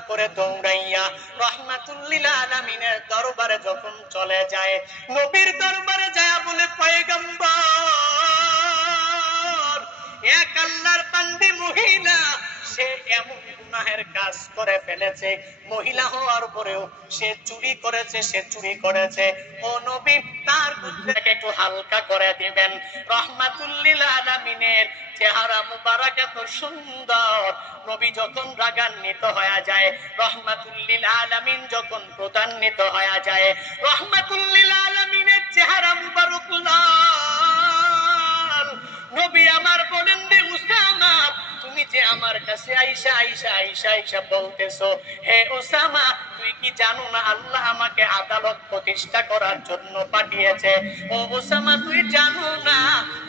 করে দৌড়াইয়া রহমাতুল্লিল আলামিনের দরবারে যখন চলে যায় নবীর দরবারে যায় বলে পয়গম্বর এমন গুনাহের কাজ করে ফেলেছে। মহিলা হওয়ার পরেও সে চুরি করেছে, সে চুরি করেছে। ও নবী, তার একটু হালকা করে দিবেন। রহমাতুল্লিল আলামিনের চেহারা মুবারক এত সুন্দর। নবী যখন রাগান্বিত হয়ে যায়, রহমাতুল্লিল আলামিন যখন প্রদান্বিত হয়ে যায়, রহমাতুল্লিল আলামিনের চেহারা মুবারক নবী আমার যে আমার কাছে আইসা আইসা আইসা আইসা বলতেছো, হে উসামা, তুই কি জানো না আল্লাহ আমাকে আদালত প্রতিষ্ঠা করার জন্য পাঠিয়েছে? ও উসামা, তুই জানো না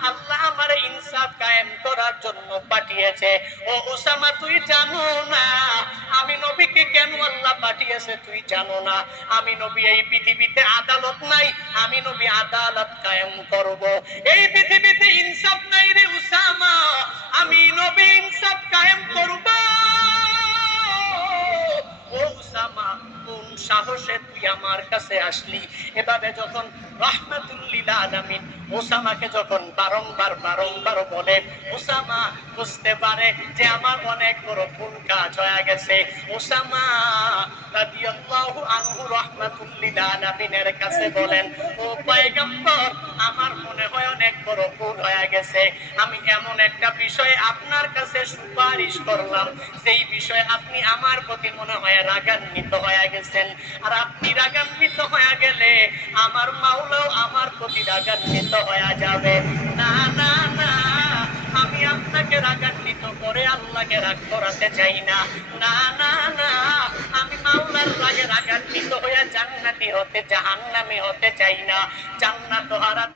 আল্লাহ আমার ইনসাফ কায়েম করার জন্য পাঠিয়েছে? ও উসামা, তুই জানো না আমি নবীকে কেন আল্লাহ পাঠিয়েছে তুই জানো না? আমি নবী, এই পৃথিবীতে আদালত নাই, আমি নবী আদালত কায়েম করব। এই পৃথিবীতে আমি নবী ইনসাফ কায়েম করব। ও উসামা কোন সাহসে তুই আমার কাছে আসলি। এভাবে যখন আলামিন ওসামাকে যখন বারংবার বারংবার বলে ওসামা বুঝতে পারে যে আমার অনেক বড় ভুল কাজ হয়ে গেছে। ওসামা রাদিয়াল্লাহু আনহু রহমাতুল্লিল আলামিনের কাছে বলেন, ও গেছে আমি এমন একটা বিষয়ে আপনার কাছে সুপারিশ করলাম। সেই বিষয়ে আপনি আমার প্রতি মনে হয় রাগান্বিত হয়ে গেছেন। আর আপনি রাগান্বিত হয়ে গেলে আমার মাওলাও আমার প্রতি রাগান্বিত হয়ে যাবে। না না না, আমি আপনাকে রাগান্বিত করে আল্লাহকে রাগ করাতে চাই না। না না না, আমি মাওলার রাগে রাগান্বিত হয়ে জান্নাতি হতে, জাহান্নামী হতে চাই না। জান্নাত হারা